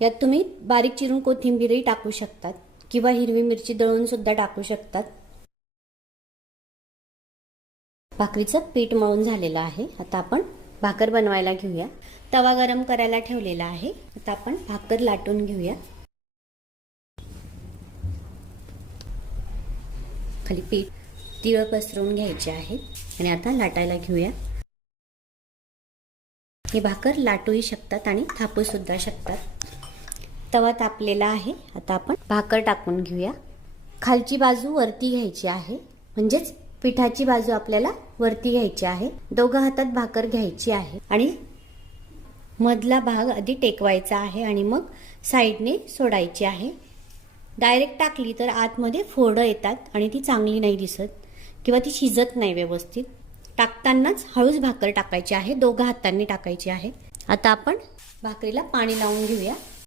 यात तुम्ही बारीक चिरून कोथिंबीरही टाकू शकतात किंवा हिरवी मिरची दळून सुद्धा टाकू शकतात। भाकरीचं पीठ मळून झालेलं आहे। आता आपण भाकर बनवायला घेऊया। तवा गरम करायला ठेवलेला आहे। आता आपण भाकर लाटून घेऊया। खाली पीठ तिळ पसरवून घ्यायचे आहे आणि आता लाटायला घेऊया। ही भाकर लाटूही शकतात आणि थापू सुद्धा शकतात। तवा तापलेला आहे। आता आपण भाकर टाकून घेऊया। खालची बाजू वरती घ्यायची आहे, म्हणजेच पिठाची बाजू आपल्याला वरती घ्यायची आहे। दोघा हातात भाकर घ्यायची आहे आणि मधला भाग आधी टेकवायचा आहे आणि मग साईडने सोडायची आहे। डायरेक्ट टाकली तर आतमध्ये फोडं येतात आणि ती चांगली नाही दिसत किंवा ती शिजत नाही व्यवस्थित। टाकतानाच हळूच भाकर टाकायची आहे, दोघा हातांनी टाकायची आहे। आता आपण भाकरीला पाणी लावून घेऊया।